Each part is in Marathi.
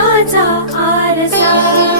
राजा आरसा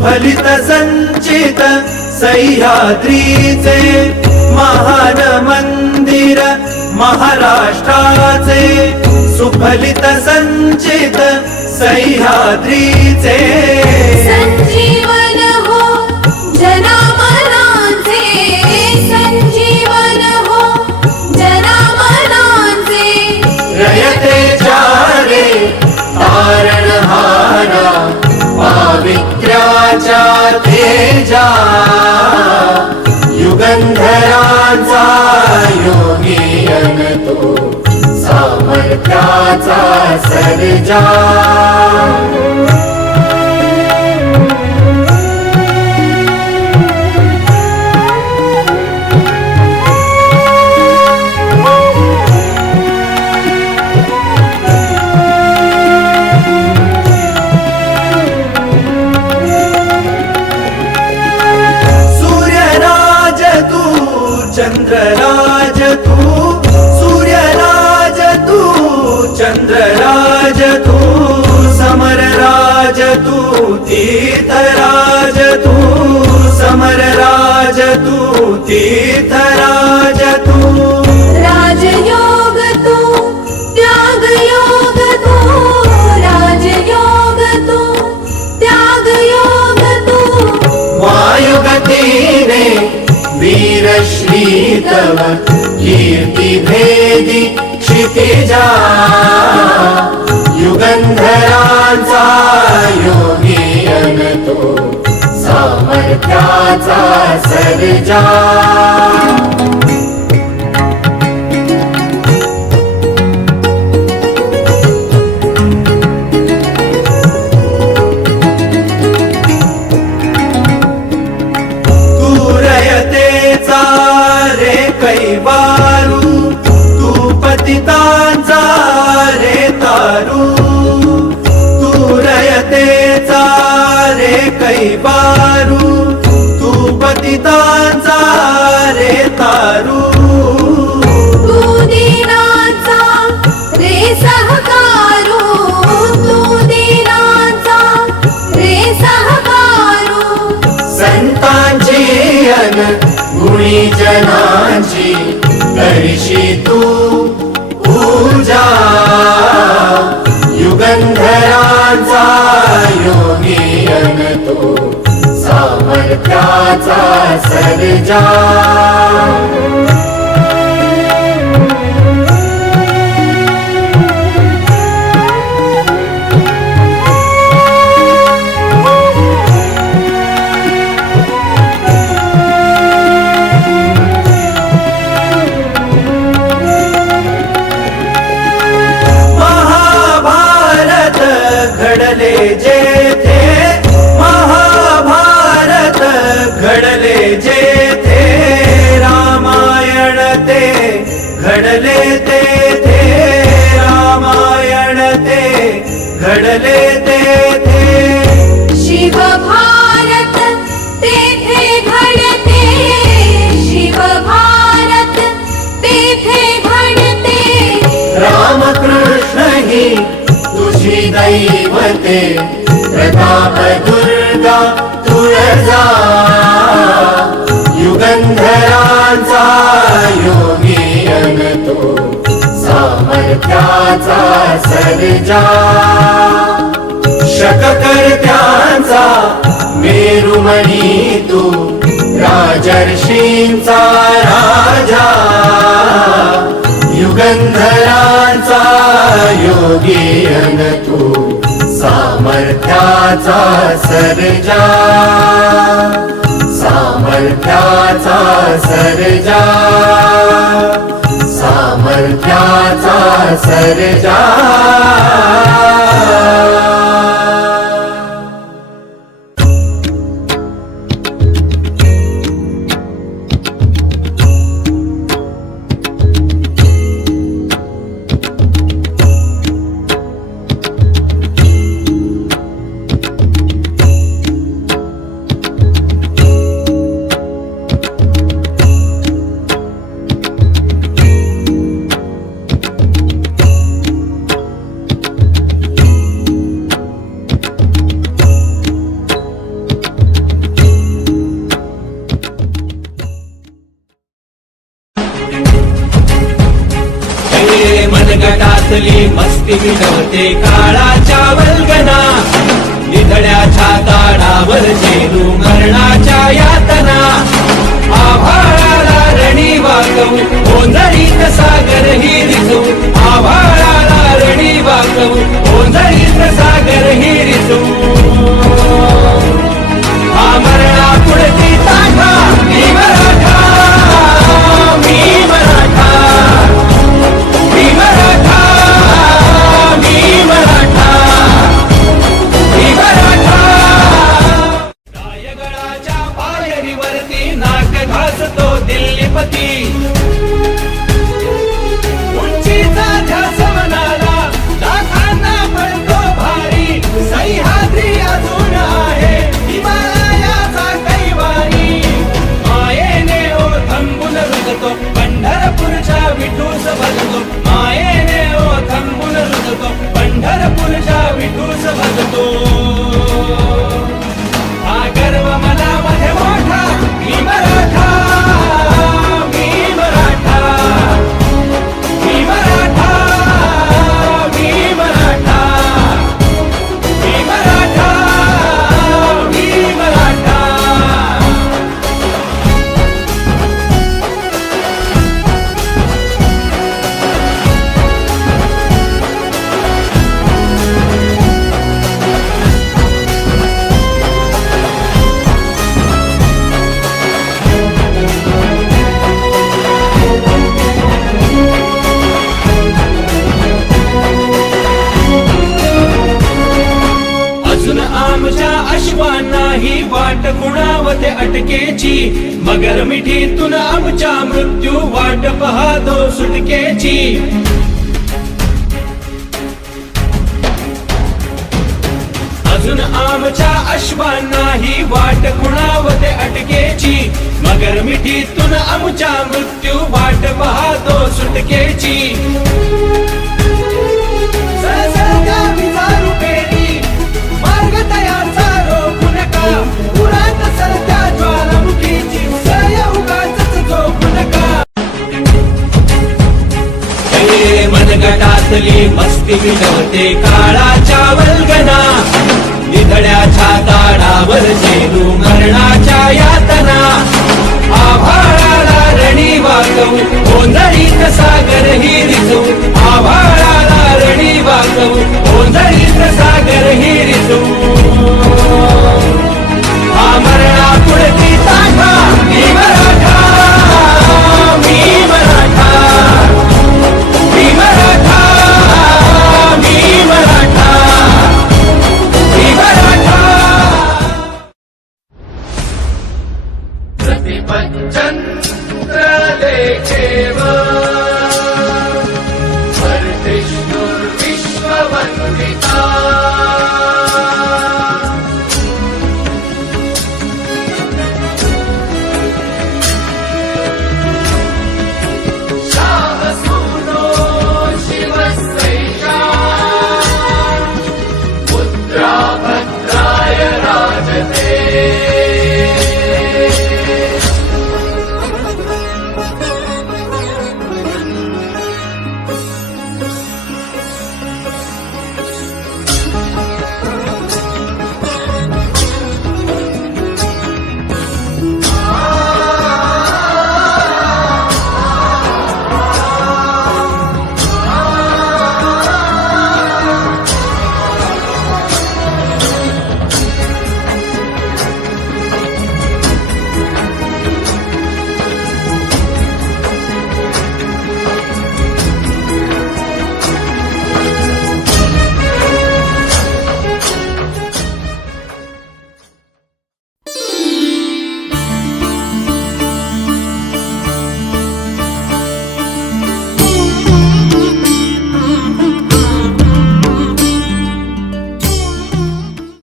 सुफलित संचित सह्याद्रीचे महान मंदिर महाराष्ट्राचे सुफलित संचित सह्याद्रीचे. संजीवन हो जनामनांचे. संजीवन हो जनामनांचे. रयते चारे तारणहारा पावित्र्याच्या तेजा युगंधराचा योगी अन तो सामर्थ्याचा सर्जा. तू समरराज तू तीर्थराज तू राजयोग तू त्यागयोग तू राजयोग तू त्यागयोग तू वायुगतीने वीरश्री तव कीर्ती भेदी क्षितिजा। युगंधराचा योगी सामर्थ्याचा सर्जा. तू रयतेचा रे कैवारू तू पतितांचा रे तारू. तू रयतेचा रे कैवारू पतितांचा रे तारू. तू दीनाचा रे सहकारू. तू दीनाचा रे सहकारू. संतांची अन गुणी जनांची करशी तू त्याचा सर्जा रामकृष्ण ही तुझी दैवते प्रताप दुर्गा तुळजा. युगंधराचा योगी अनतो सामर्थ्याचा सर्जा शककर्त्यांचा मेरुमणी तू राजर्षींचा राजा. योगी तू सामर्थ्याचा सर्जा. सामर्थ्याचा सर्जा. सामर्थ्याचा सर्जा. गटातली मस्ती मिळवते काळाच्या वल्गना. निधड्याच्या ताडावर झेलू मरणाच्या यातना. आभाळाला रणी वाकवू ओंधळीत सागर ही रिझू आभाळाला रणी वाकवू ओंधळीत सागर ही रिजवू हा मरणा पुढती ताठा सुटकेची मगर मिठीतून आमच्या मृत्यू वाट पाहतो सुटकेची. अजून आमच्या अश्वांनाही वाट कुणावते अटकेची. मगर मिठीतून आमच्या मृत्यू वाट पाहतो सुटकेची. गटातली मस्ती विनवते काळाच्या वल्गना. निधड्याच्या ताडावर झेलू मरणाच्या यातना. आभाळाला रणी वागवू गोंधळीत सागर ही रिजवू आभाळाला रणी वागवू गोंधळीत सागर ही रिजवू